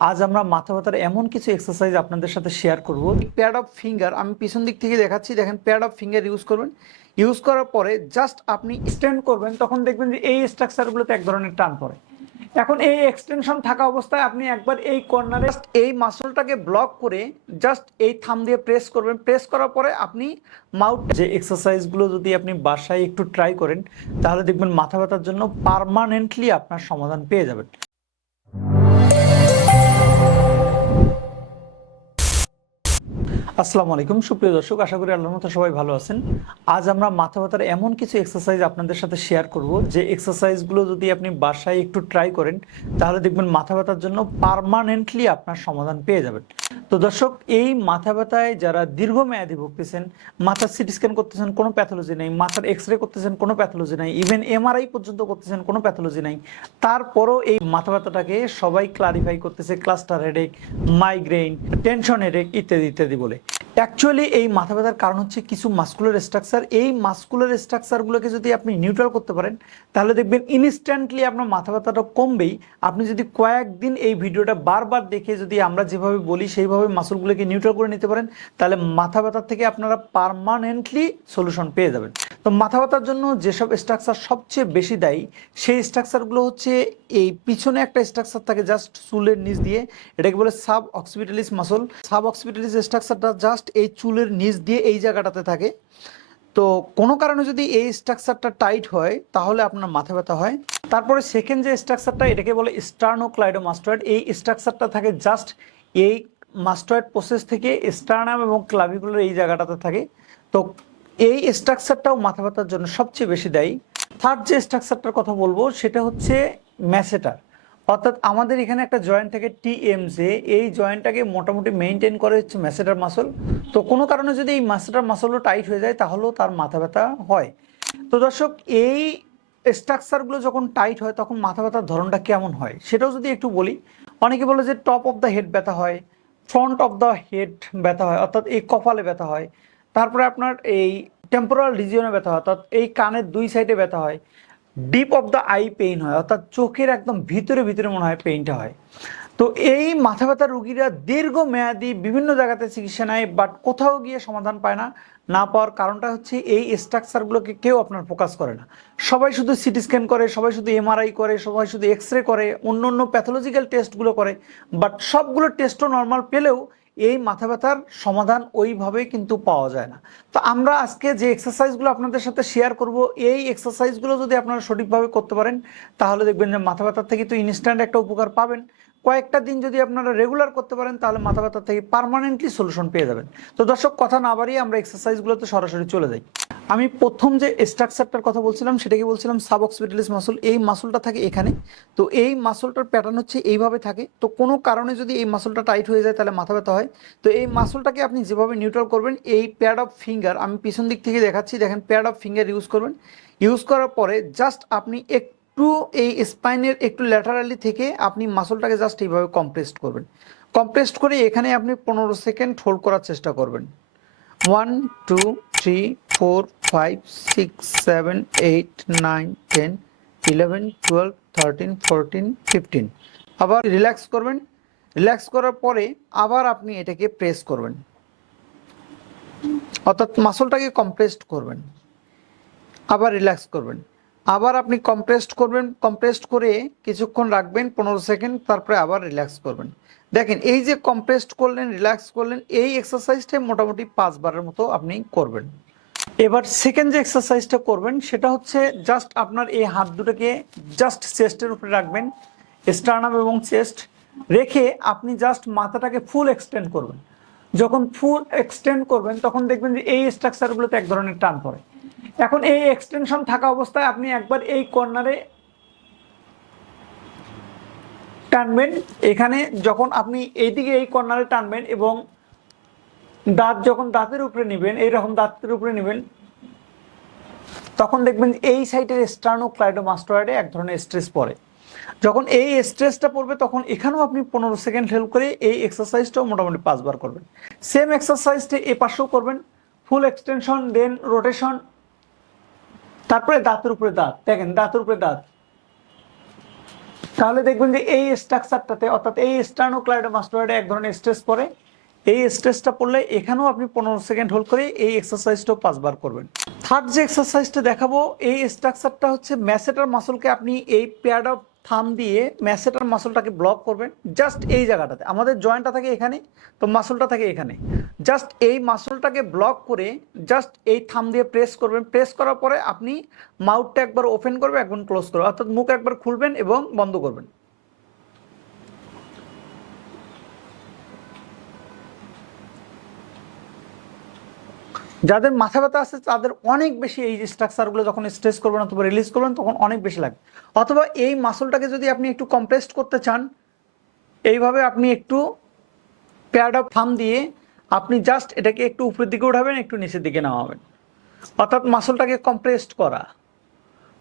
আজ আমরা মাথা ব্যথার এমন কিছু এক্সারসাইজ আপনাদের সাথে শেয়ার করব। প্যাড অফ ফিঙ্গার আমি পিছন দিক থেকে দেখাচ্ছি, দেখেন প্যাড অফ ফিঙ্গার ইউজ করবেন। ইউজ করার পরে জাস্ট আপনি স্ট্যান্ড করবেন, তখন দেখবেন যে এই স্ট্রাকচারগুলোতে এক ধরনের টান পড়ে। এখন এই এক্সটেনশন থাকা অবস্থায় আপনি একবার এই কর্নারে এই মাসলটাকে ব্লক করে জাস্ট এই থাম দিয়ে প্রেস করবেন। প্রেস করার পরে আপনি মাউথ যে এক্সারসাইজগুলো যদি আপনি বাসায় একটু ট্রাই করেন, তাহলে দেখবেন মাথা ব্যথার জন্য পারমানেন্টলি আপনার সমাধান পেয়ে যাবেন। আসসালামু আলাইকুম। সুপ্রিয় দর্শক, আশা করি আল্লাহর মতো সবাই ভালো আছেন। আজ আমরা মাথা ব্যথার এমন কিছু এক্সারসাইজ আপনাদের সাথে শেয়ার করব, যে এক্সারসাইজগুলো যদি আপনি বাসায় একটু ট্রাই করেন, তাহলে দেখবেন মাথা ব্যথার জন্য পারমানেন্টলি আপনার সমাধান পেয়ে যাবেন। তো দর্শক, এই মাথা ব্যথায় যারা দীর্ঘমেয়াদী ভুগতেছেন, মাথার সিটি স্ক্যান করতেছেন, কোনো প্যাথোলজি নেই, মাথার এক্স রে করতেছেন, কোনো প্যাথোলজি নাই ইভেন এমআরআই পর্যন্ত করতেছেন, কোনো প্যাথোলজি নাই, তারপরও এই মাথা ব্যথাটাকে সবাই ক্লারিফাই করতেছে cluster headache migraine tension headache ইত্যাদি ইত্যাদি বলে। অ্যাকচুয়ালি এই মাথা ব্যথার কারণ হচ্ছে কিছু মাস্কুলার স্ট্রাকচার এই মাস্কুলার স্ট্রাকচারগুলোকে যদি আপনি নিউট্রাল করতে পারেন, তাহলে দেখবেন ইনস্ট্যান্টলি আপনার মাথা ব্যথাটা কমবেই। আপনি যদি কয়েকদিন এই ভিডিওটা বারবার দেখে যদি আমরা যেভাবে বলি, সেইভাবে মাসুলগুলোকে নিউট্রাল করে নিতে পারেন, তাহলে মাথা ব্যথার থেকে আপনারা পারমানেন্টলি সলিউশন পেয়ে যাবেন। তো মাথা ব্যথার জন্য যেসব স্ট্রাকচার সবচেয়ে বেশি দায়ী, সেই স্ট্রাকচারগুলো হচ্ছে এই পিছনে একটা স্ট্রাকচার থাকে জাস্ট চুলের নিচ দিয়ে। এটাকে বলে সাব অক্সিপিটালিস মাসল সাব অক্সিপিটালিস স্ট্রাকচারটা জাস্ট এই চুলের নিচ দিয়ে এই জায়গাটাতে থাকে। তো কোনো কারণে যদি এই স্ট্রাকচারটা টাইট হয়, তাহলে আপনার মাথা ব্যথা হয়। তারপরে সেকেন্ড যে স্ট্রাকচারটা এটাকে বলে স্টার্নোক্লাইডোমাস্টয়েড এই স্ট্রাকচারটা থাকে জাস্ট এই মাস্টয়েড প্রসেস থেকে স্টার্নাম এবং ক্লাভিকুলার এই জায়গাটাতে থাকে। তো এই স্ট্রাকচারটাও মাথা ব্যথার জন্য সবচেয়ে বেশি দায়ী। থার্ড যে স্ট্রাকচারটার কথা বলব, সেটা হচ্ছে ম্যাসেটার অর্থাৎ আমাদের এখানে একটা জয়েন্ট থাকে টিএমসে এই জয়েন্টটাকে মোটামুটি মেনটেন করে হচ্ছে ম্যাসেটার মাসল তো কোনো কারণে যদি এই ম্যাসেটার মাসলও টাইট হয়ে যায়, তাহলেও তার মাথা ব্যথা হয়। তো দর্শক, এই স্ট্রাকচারগুলো যখন টাইট হয়, তখন মাথা ব্যথার ধরনটা কেমন হয়? সেটাও যদি একটু বলি। অনেকে বলে যে টপ অফ দ্য হেড ব্যথা হয় ফ্রন্ট অফ দ্য হেড ব্যথা হয়, অর্থাৎ এই কপালে ব্যথা হয়। তারপরে আপনার এই টেম্পোরাল রিজিয়নে ব্যথা হয়, অর্থাৎ এই কানের দুই সাইডে ব্যথা হয়। Deep of the eye pain হয়, অর্থাৎ চোখের একদম ভিতরে ভিতরে মনে হয় পেইনটা হয়। তো এই মাথা ব্যথা রুগীরা দীর্ঘমেয়াদী বিভিন্ন জায়গাতে চিকিৎসা নেয় বাট কোথাও গিয়ে সমাধান পায় না না পাওয়ার কারণটা হচ্ছে এই স্ট্রাকচারগুলোকে কেউ আপনার ফোকাস করে না। সবাই শুধু সিটি স্ক্যান করে, সবাই শুধু এমআরআই করে, সবাই শুধু এক্স রে করে অন্য অন্য প্যাথোলজিক্যাল টেস্টগুলো করে বাট সবগুলো টেস্টও নর্মাল পেলেও এই মাথা ব্যথার সমাধান ওইভাবে কিন্তু পাওয়া যায় না। তো আমরা আজকে যে এক্সারসাইজগুলো আপনাদের সাথে শেয়ার করব, এই এক্সারসাইজগুলো যদি আপনারা সঠিকভাবে করতে পারেন, তাহলে দেখবেন যে মাথা ব্যথার থেকে তো ইনস্ট্যান্ট একটা উপকার পাবেন। কয়েকটা দিন যদি আপনারা রেগুলার করতে পারেন, তাহলে মাথা ব্যথার থেকে পারমানেন্টলি সলিউশন পেয়ে যাবেন। তো দর্শক, কথা না বাড়িয়ে আমরা এক্সারসাইজগুলোতে সরাসরি চলে যাই। আমি প্রথম যে স্ট্রাকচারটার কথা বলছিলাম, সেটাকে বলছিলাম সাব অক্সিপিটালিস মাসল এই মাসলটা থাকে এখানে। তো এই মাসলটার প্যাটার্ন হচ্ছে এইভাবে থাকে। তো কোনো কারণে যদি এই মাসলটা টাইট হয়ে যায়, তাহলে মাথা ব্যথা হয়। তো এই মাসলটাকে আপনি যেভাবে নিউট্রাল করবেন, এই প্যাড অফ ফিঙ্গার আমি পিছন দিক থেকে দেখাচ্ছি, দেখেন প্যাড অফ ফিঙ্গার ইউজ করবেন। ইউজ করার পরে জাস্ট আপনি একটু এই স্পাইনের একটু ল্যাটারালি থেকে আপনি মাসলটাকে জাস্ট এইভাবে কম্প্রেসড করবেন। কম্প্রেসড করে এখানে আপনি পনেরো সেকেন্ড হোল্ড করার চেষ্টা করবেন। One two three four five six seven eight nine ten eleven twelve thirteen fourteen fifteen আবার রিল্যাক্স করবেন। রিল্যাক্স করার পরে আবার আপনি এটাকে প্রেস করবেন। অর্থাৎ মাসলটাকে কম্প্রেসড করবেন। আবার রিল্যাক্স করবেন। আবার আপনি কম্প্রেসড করবেন। কম্প্রেসড করে কিছুক্ষণ রাখবেন, পনেরো সেকেন্ড, তারপরে আবার রিল্যাক্স করবেন। দেখেন, এই যে কম্প্রেসড করলেন রিল্যাক্স করলেন, এই এক্সারসাইজটা মোটামুটি পাঁচবারের মতো আপনি করবেন। এবার সেকেন্ড যে এক্সারসাইজটা করবেন, সেটা হচ্ছে জাস্ট আপনার এই হাত দুটোকে জাস্ট চেস্টের উপরে রাখবেন স্টার্নাম এবং চেস্ট রেখে আপনি জাস্ট মাথাটাকে ফুল এক্সটেন্ড করবেন। যখন ফুল এক্সটেন্ড করবেন, তখন দেখবেন যে এই স্ট্রাকচারগুলোতে এক ধরনের টান পড়ে। এখন এই এক্সটেনশন থাকা অবস্থায় আপনি একবার এই কর্নারে টানবেন। এখানে যখন আপনি এইদিকে এই কর্নারে টানবেন এবং দাঁত যখন দাঁতের উপরে নেবেন, এইরকম দাঁতের উপরে নেবেন, তখন দেখবেন এই সাইডের স্টার্নোক্লাইডোমাস্টয়েডে এক ধরনের স্ট্রেস পড়ে। যখন এই স্ট্রেসটা পড়বে, তখন এখানেও আপনি পনেরো সেকেন্ড হেল্প করে এই এক্সারসাইজটাও মোটামুটি পাঁচবার করবেন। সেম এক্সারসাইজটা এ পাশেও করবেন ফুল এক্সটেনশন দেন রোটেশন তারপরে দাঁতের উপরে দাঁত, দেখেন দাঁতের উপরে দাঁত। তাহলে দেখবেন যে এই স্ট্রাকচারটাতে অর্থাৎ এই স্টার্নোক্লাইডোমাস্টোয়েডে এক ধরনের স্ট্রেস পড়ে। এই স্ট্রেসটা পড়লে এখানেও আপনি পনেরো সেকেন্ড হোল্ড করে এই এক্সারসাইজটাও পাঁচবার করবেন। থার্ড যে এক্সারসাইজটা দেখাবো, এই স্ট্রাকচারটা হচ্ছে ম্যাসেটার মাসলকে আপনি এই পেয়ার অফ থাম দিয়ে ম্যাসেটার মাসলটাকে ব্লক করবেন জাস্ট এই জায়গাটাতে। আমাদের জয়েন্টটা থাকে এখানে, তো মাসলটা থাকে এখানে। জাস্ট এই মাসলটাকে ব্লক করে জাস্ট এই থাম দিয়ে প্রেস করবেন। প্রেস করার পরে আপনি মাউথটা একবার ওপেন করবেন একবার ক্লোজ করবেন। অর্থাৎ মুখ একবার খুলবেন এবং বন্ধ করবেন। যাদের মাথা ব্যথা আছে, তাদের অনেক বেশি এই স্ট্রাকচারগুলো যখন স্ট্রেস করবেন অথবা রিলিজ করবেন, তখন অনেক বেশি লাগবে। অথবা এই মাসলটাকে যদি আপনি একটু কম্প্রেসড করতে চান, এইভাবে আপনি একটু প্যাড অফ থাম দিয়ে আপনি জাস্ট এটাকে একটু উপরের দিকে উঠাবেন, একটু নিচের দিকে নামাবেন। অর্থাৎ মাসলটাকে কম্প্রেসড করা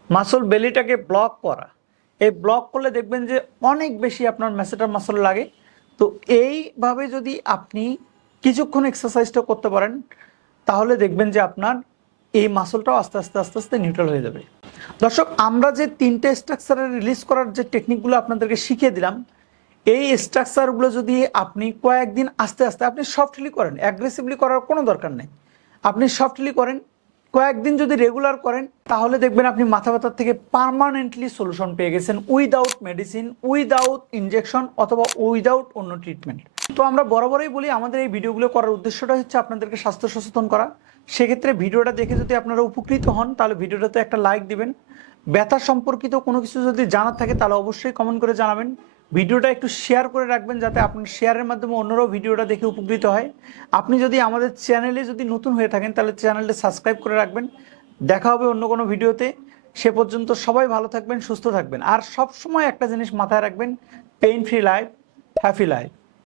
মাসল বেলিটাকে ব্লক করা। এই ব্লক করলে দেখবেন যে অনেক বেশি আপনার ম্যাসেটার মাসল লাগে। তো এইভাবে যদি আপনি কিছুক্ষণ এক্সারসাইজটা করতে পারেন তাহলে দেখবেন যে আপনার এই মাসলটাও আস্তে আস্তে আস্তে আস্তে নিউট্রাল হয়ে যাবে। দর্শক, আমরা যে তিনটে স্ট্রাকচারে রিলিজ করার যে টেকনিকগুলো আপনাদেরকে শিখিয়ে দিলাম, এই স্ট্রাকচারগুলো যদি আপনি কয়েকদিন আস্তে আস্তে আপনি সফটলি করেন অ্যাগ্রেসিভলি করার কোনো দরকার নেই। আপনি সফটলি করেন, কয়েকদিন যদি রেগুলার করেন, তাহলে দেখবেন আপনি মাথা ব্যথার থেকে পারমানেন্টলি সলিউশন পেয়ে গেছেন উইদাউট মেডিসিন উইদাউট ইনজেকশন অথবা উইদাউট অন্য ট্রিটমেন্ট তো আমরা বরাবরই বলি, আমাদের এই ভিডিওগুলো করার উদ্দেশ্যটা হচ্ছে আপনাদেরকে স্বাস্থ্য সচেতন করা। সেক্ষেত্রে ভিডিওটা দেখে যদি আপনারা উপকৃত হন, তাহলে ভিডিওটাতে একটা লাইক দিবেন। ব্যথা সম্পর্কিত কোনো কিছু যদি জানার থাকে, তাহলে অবশ্যই কমেন্ট করে জানাবেন। ভিডিওটা একটু শেয়ার করে রাখবেন যাতে আপনার শেয়ারের মাধ্যমে অন্যরাও ভিডিওটা দেখে উপকৃত হয়। আপনি যদি আমাদের চ্যানেলে যদি নতুন হয়ে থাকেন, তাহলে চ্যানেলটা সাবস্ক্রাইব করে রাখবেন। দেখা হবে অন্য কোনো ভিডিওতে। সে পর্যন্ত সবাই ভালো থাকবেন, সুস্থ থাকবেন। আর সব সময় একটা জিনিস মাথায় রাখবেন pain free life happy life